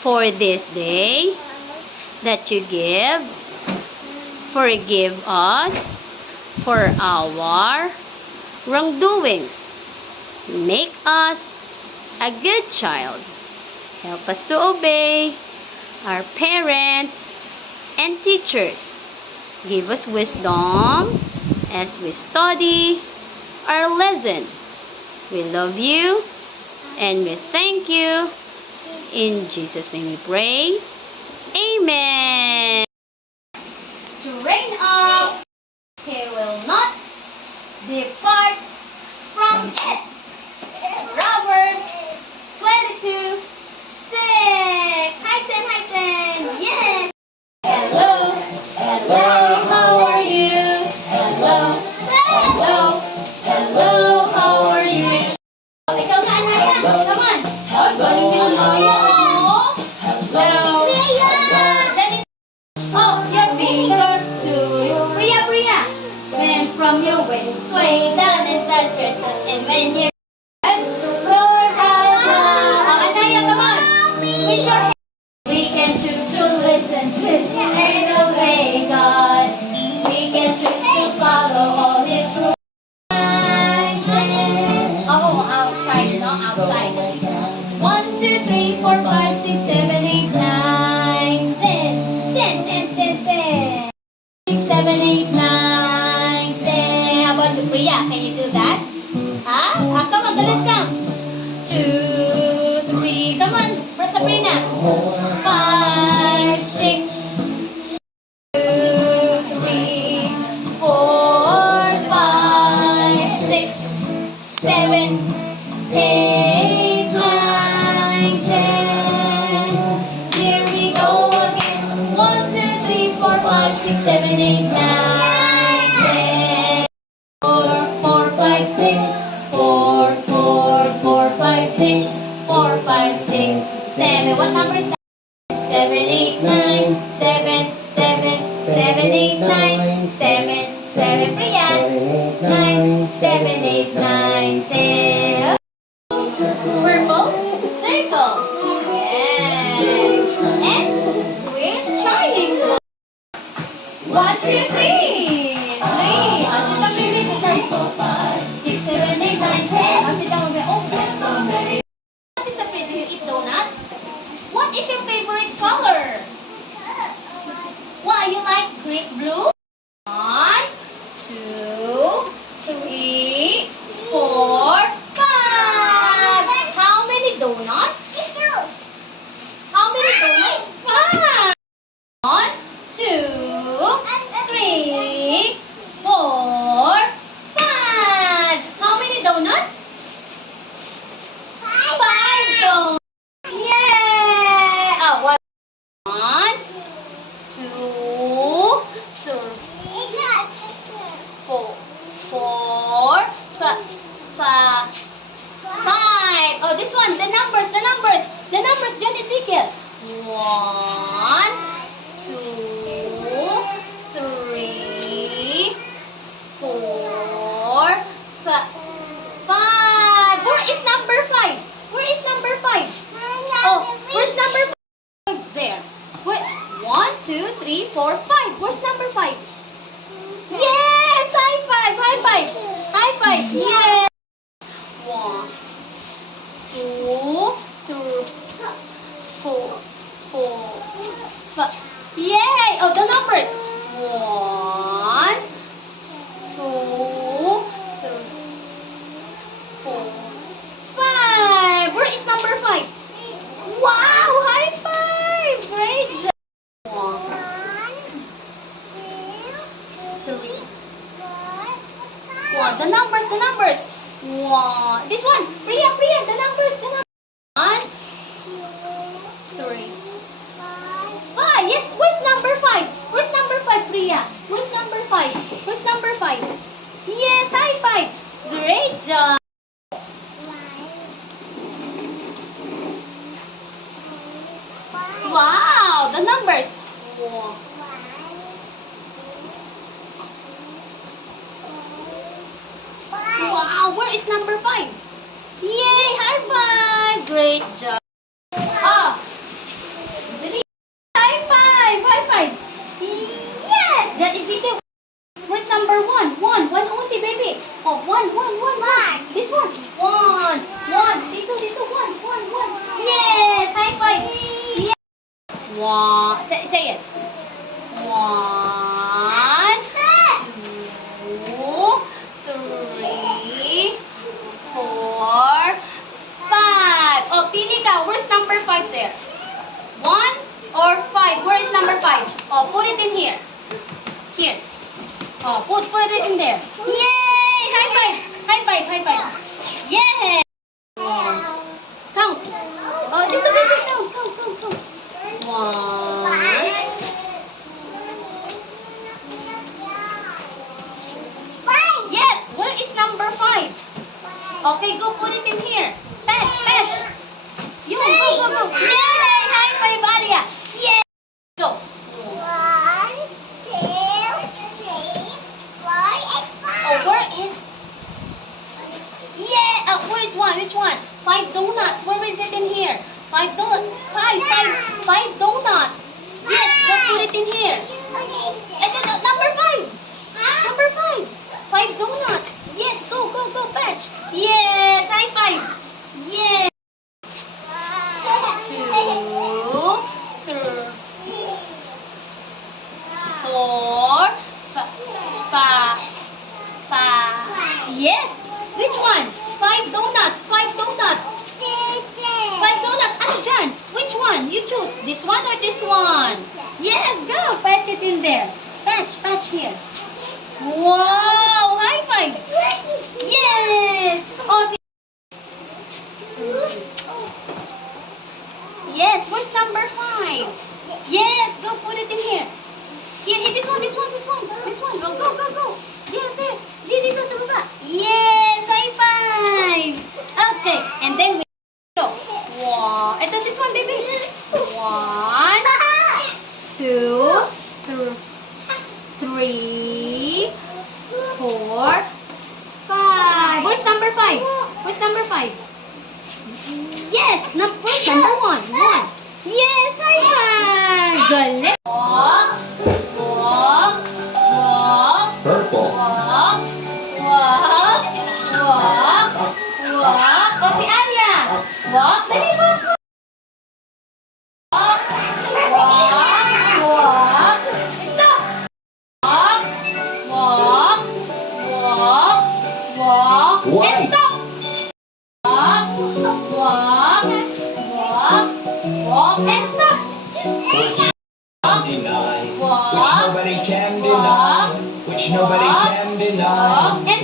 for this day that you give. Forgive us for our wrongdoings. Make us a good child. Help us to obey our parents and teachers. Give us wisdom as we study our lesson. We love you and we thank you. In Jesus' name we pray. Amen. To reign up, he will not depart from it. Proverbs 22:6. Hi, 10. Yes. Hello. How are you? Hello. How are you? Ikaw na, Anaya. Come on. Galing yung Anaya. Hello. Dennis. Oh, your finger to Priya. When from your way, sway down and touch your toes. And when you Lord, Anaya, come on. With your hand. We can choose to listen and obey God. We can choose to follow all His rules. Oh, outside, no? Outside. 1, 2, 3, 4, 5, 6, 7, 8, 9, 10. 6, 7, 8, 9, 10. How about you, Priya? Can you do that? Huh? Come on, let's count. 2, 3. Come on, press Sabrina. 5, 6, 2, 3, 4, 5, 6, 7, 8, 9, 10. Here we go again. 1, 2, 3, 4, 5, 6, 7, 8, 9, 10. 4, 5, 6. 4, 5, 6. 4, 5, 6, 7. What number is that? 7, 8, 9. 7, 8, 9. 7. Priya. 9, 7, 8, 9, 10. Purple circle. Yes. And we're triangle. 1, 2, 3. 3. Sit down, baby. Sit down. 6, 7, 8, 9, 10. Sit down, baby. Oh, what is the favorite? Do you eat donut? What is your favorite color? Why you like green blue? 1, 2, 3, 4, 5. How many donuts? How many donuts? 5. 1, 2, 3, 4, 5. How many donuts? 5 donuts. Yeah. 1, 2, 3, 4, 5. Oh, this one. The numbers. John Ezekiel. 1, 2, 3, 4, 5. Where is number 5? Oh, where's number 5 there? Wait. 1, 2, 3, 4, 5. Where's number 5? Yes! High five! Yes! 1, 2, 3, 4, 5. Yay! Oh, the numbers. 1, 2, 3, 4, 5. Where is number 5? Wow! High five! Great job! 1, 2, 3. Wow, the numbers. 1. This one. Priya, the numbers. 1, 3, 5. Yes, where's number 5? Priya? Where's number 5? Yes, high five. Great job. Wow, the numbers. 1. Wow, where is number 5? Yay, high five. Great job. Say it. 1, 2, 3, 4, 5. Oh, pili ka. Where's number 5 there? 1 or 5? Where is number 5? Oh, put it in here. Here. Oh, put it in there. Yay! High five! High five! High five! Yay! Count. Oh, dito, baby. Count. 1. Yes! Where is number 5? Okay, go put it in here. Patch. You, go. Yay! High five, Alia. Yay! Go. 1, 2, 3, 4, and 5. Oh, where is... Yeah! Where is one? Which one? 5 donuts. Where is it in here? 5 donuts. 5 donuts. Yes, go put it in here. Number 5. Number 5. 5 donuts. Yes, go, Patch. Yes, high five. Yes. 2, 3, 4, 5. Yes. Which one? 5 donuts. 5 donuts. 5 donuts. Ano dyan? Which one? You choose. This one or this one? Yes, go. Patch it in there. Patch here. Wow! High five. Yes. Oh, see. Yes. Where's number 5? Yes. Go put it in here. Here. This one. Oh, go. Yeah, there. Dito sa baba. Yes. High five. Okay. And then we go. Wow. Ito, this one, baby. 1, 2, 3, 4, 5. Where's number 5? Yes. Where's number 1? Yes. High five. Galing. Walk. Purple. Walk. O, si Alia. Walk. Dali, walk. Walk. Stop. Walk. And stop. Walk. And stop. Deny, which nobody can deny, which nobody can deny. And